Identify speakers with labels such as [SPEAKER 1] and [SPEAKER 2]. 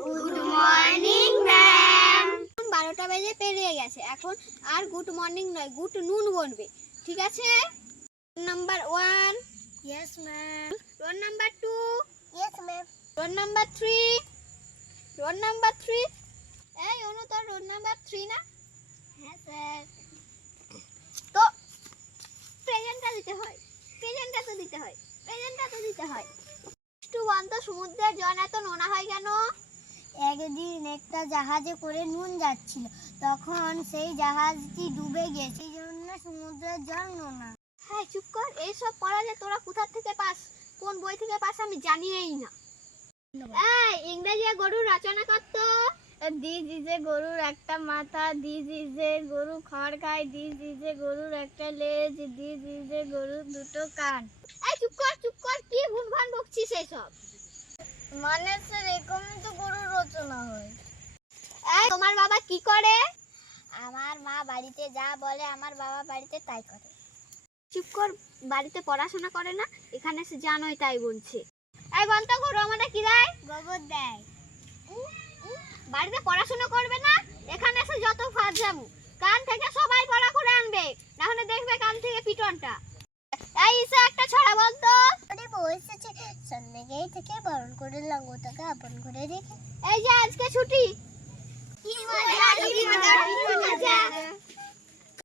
[SPEAKER 1] Good morning ma'am বারোটা বেজে পেরিয়ে গেছে। এখন আর গুড মর্নিং নয় গুড নুন বলবে। ঠিক আছে? Number one
[SPEAKER 2] yes ma'am
[SPEAKER 1] roll number two
[SPEAKER 2] yes ma'am
[SPEAKER 1] roll number three roll number three এই অনু তোর রোল নাম্বার থ্রি না?
[SPEAKER 2] হ্যাঁ স্যার
[SPEAKER 1] তো প্রেজেন্টটা দিতে হয়। প্রেজেন্টটা তো দিতে হয়। প্রেজেন্টটা তো দিতে হয়। একটু বন্ধ সমুদ্রের জল এত নোনা হয় কেন?
[SPEAKER 2] একদিন একটা জাহাজে করে নুন যাচ্ছিল। তখন সেই জাহাজটি ডুবে গেছে সেই জন্য সমুদ্রের জল নোনা
[SPEAKER 1] হ্যাঁ চুপ কর এইসব পড়া যে তোরা কোথা থেকে পাস? কোন বই থেকে পাস আমি জানিই না। এই ইংরেজি গরুর রচনা করত
[SPEAKER 2] দিস ইজে গরুর একটা মাথা দিস ইজে গরু খড় খায় দিস ইজে গরুর একটা লেজ দিস ইজে গরুর দুটো কান।
[SPEAKER 1] এই চুপ কর চুপ কর কি ভুনভান বকছিস এইসব
[SPEAKER 2] মানে স্যার এরকম তো গরুর রচনা হয়
[SPEAKER 1] এই তোমার বাবা কি করে?
[SPEAKER 2] আমার মা বাড়িতে যা বলে আমার বাবা বাড়িতে তাই করে।
[SPEAKER 1] চুপ কর বাড়িতে পড়াশোনা করে না এখানে এসে জানোই তাই বলছে। এই বলতো গরু আমাদের কি দেয়?
[SPEAKER 2] গোবর দেয়।
[SPEAKER 1] বাড়িতে পড়াশোনা করবে না এখানে এসে যত ফাঁস যাব কান থেকে সবাই পড়া করে আনবে না হলে দেখবে কান থেকে পিটনটা। এই ইসে একটা ছড়া বলতো
[SPEAKER 2] আরে বসেছে সন্ধ্যেই থেকে বরণ করে লাঙ্গোটাকে আপন করে রেখে।
[SPEAKER 1] এই যে আজকে ছুটি
[SPEAKER 2] কি মজা
[SPEAKER 1] কি মজা, কি মজা।